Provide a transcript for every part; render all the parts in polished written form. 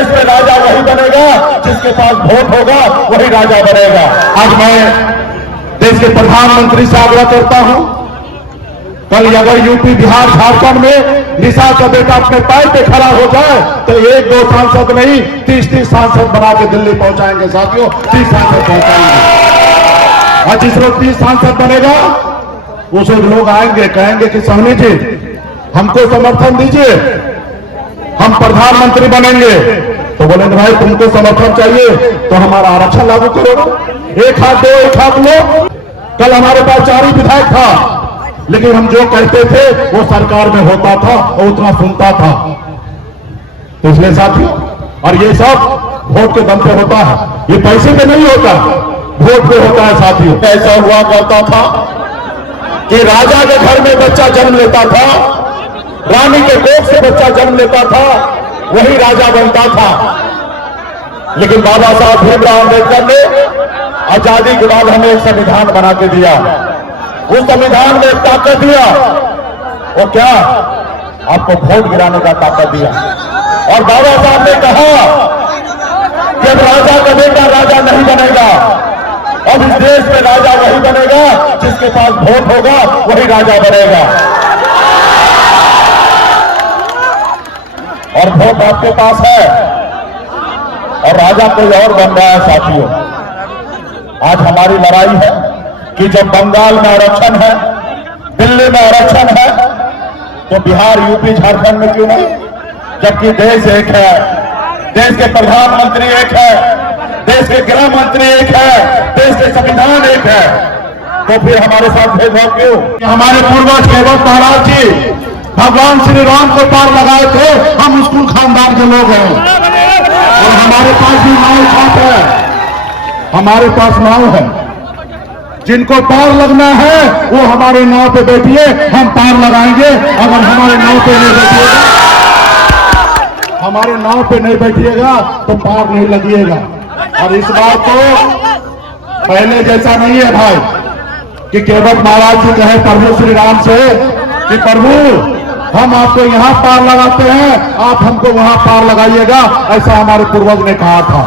देश में राजा वही बनेगा जिसके पास वोट होगा, वही राजा बनेगा। आज मैं देश के प्रधानमंत्री से आग्रह करता हूं, कल अगर यूपी, बिहार, झारखंड में निशा का बेटा अपने पैर पे खड़ा हो जाए तो 1-2 सांसद नहीं 30-30 सांसद बना के दिल्ली पहुंचाएंगे साथियों, 30 सांसद पहुंचाएंगे। और जिस रोज 30 सांसद बनेगा उस लोग आएंगे, कहेंगे कि सोनी जी हमको समर्थन दीजिए, हम प्रधानमंत्री बनेंगे। तो बोलेंगे भाई तुमको समर्थन चाहिए तो हमारा आरक्षण लागू करो। एक हाथ लो। कल हमारे पास 4 ही विधायक था, लेकिन हम जो कहते थे वो सरकार में होता था और उतना सुनता था। तो इसलिए साथियों, और ये सब वोट के दम पे होता है, ये पैसे पे नहीं होता, वोट पे होता है साथियों। ऐसा हुआ करता था कि राजा के घर में बच्चा जन्म लेता था, रानी के कोख से बच्चा जन्म लेता था, वही राजा बनता था। लेकिन बाबा साहब भीमराव अम्बेडकर ने आजादी के बाद हमें एक संविधान बना के दिया। उस संविधान में एक ताकत दिया, वो क्या, आपको वोट गिराने का ताकत दिया। और बाबा साहब ने कहा कि अब राजा का बेटा राजा नहीं बनेगा, अब इस देश में राजा वही बनेगा जिसके पास वोट होगा, वही राजा बनेगा। और वोट आपके पास है और राजा कोई और बन रहा है साथियों। आज हमारी लड़ाई है कि जब बंगाल में आरक्षण है, दिल्ली में आरक्षण है, तो बिहार, यूपी, झारखंड में क्यों नहीं? जबकि देश एक है, देश के प्रधानमंत्री एक है, देश के गृह मंत्री एक है, देश के संविधान एक है, तो फिर हमारे साथ भेदभाव क्यों? हमारे पूर्वज केवट महाराज जी भगवान श्री राम को पार लगाए थे, हम स्कूल खानदान के लोग हैं और हमारे पास भी नाव छाप है, हमारे पास नाव है। जिनको पार लगना है वो हमारे नाव पे बैठिए, हम पार लगाएंगे। अगर हमारे नाव पे नहीं बैठिएगा, हमारे नाव पे नहीं बैठिएगा तो पार नहीं लगिएगा। और इस बार तो पहले जैसा नहीं है भाई कि केवट महाराज जी कहे प्रभु श्री राम से कि प्रभु हम आपको यहाँ पार लगाते हैं, आप हमको वहां पार लगाइएगा, ऐसा हमारे पूर्वज ने कहा था।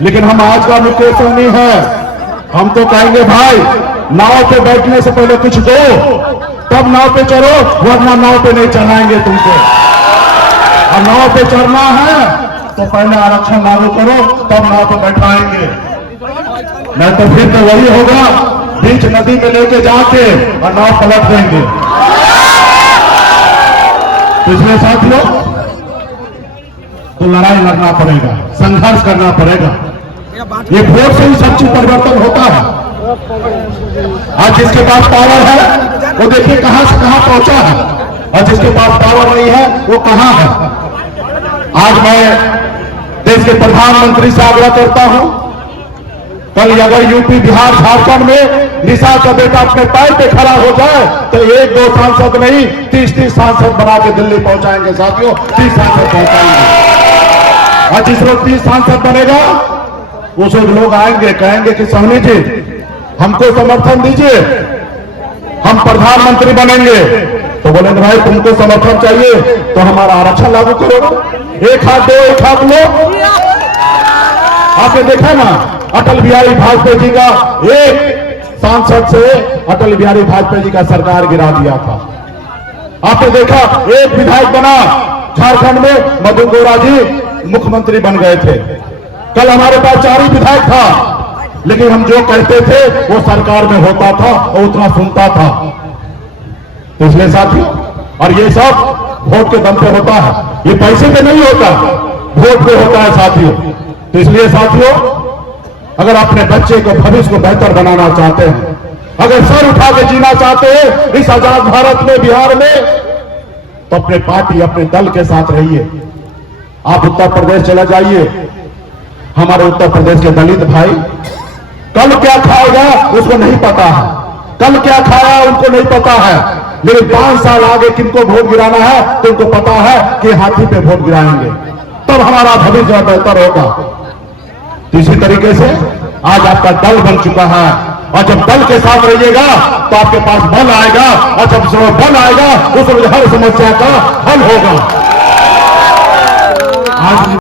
लेकिन हम आज का मुकेश नहीं है, हम तो कहेंगे भाई नाव पे बैठने से पहले कुछ दो, तब नाव पे चढ़ो, वरना नाव पे नहीं चढ़ाएंगे तुमको। और नाव पे चढ़ना है तो पहले आरक्षण लागू करो, तब नाव पे बैठाएंगे। नहीं तो फिर तो वही होगा, बीच नदी में लेके जाके और नाव पलट देंगे। इसलिए साथियों, तो लड़ाई लड़ना पड़ेगा, संघर्ष करना पड़ेगा। ये वोट से ही सब चीज परिवर्तन होता है। आज जिसके पास पावर है वो देखिए कहां से कहां पहुंचा है, और जिसके पास पावर नहीं है वो कहां है। आज मैं देश के प्रधानमंत्री से आग्रह करता हूं, कल अगर यूपी, बिहार, झारखंड में निशा का बेटा अपने पैर पे खड़ा हो जाए तो 1-2 सांसद नहीं 30-30 सांसद बना के दिल्ली पहुंचाएंगे साथियों, 30 सांसद पहुंचाएंगे। और जिस रोज 30 सांसद बनेगा उस लोग आएंगे, कहेंगे कि सोनी जी हमको समर्थन दीजिए, हम प्रधानमंत्री बनेंगे। तो बोलेंगे भाई तुमको समर्थन चाहिए तो हमारा आरक्षण लागू करो। एक हाथ लो। आपने देखा ना अटल बिहारी वाजपेयी जी का एक सांसद से अटल बिहारी वाजपेयी जी का सरकार गिरा दिया था। आपने देखा एक विधायक बना झारखंड में, मधु गोरा जी मुख्यमंत्री बन गए थे। कल हमारे पास 4 ही विधायक था, लेकिन हम जो कहते थे वो सरकार में होता था और उतना सुनता था। तो इसलिए साथियों, और ये सब वोट के दम पे होता है, ये पैसे पे नहीं होता, वोट पे होता है साथियों। तो इसलिए साथियों, अगर अपने बच्चे को, भविष्य को बेहतर बनाना चाहते हैं, अगर सर उठा के जीना चाहते हैं इस आजाद भारत में, बिहार में, तो अपने पार्टी, अपने दल के साथ रहिए। आप उत्तर प्रदेश चले जाइए, हमारे उत्तर प्रदेश के दलित भाई कल क्या खाएगा उसको नहीं पता है, कल क्या खाया उनको नहीं पता है, लेकिन 5 साल आगे किनको वोट गिराना है तो उनको पता है कि हाथी पे वोट गिराएंगे, तब हमारा भविष्य बेहतर होगा। इसी तरीके से आज आपका दल बन चुका है, और जब दल के साथ रहिएगा तो आपके पास बल आएगा, और जब बल आएगा उस हर समस्या का हल होगा।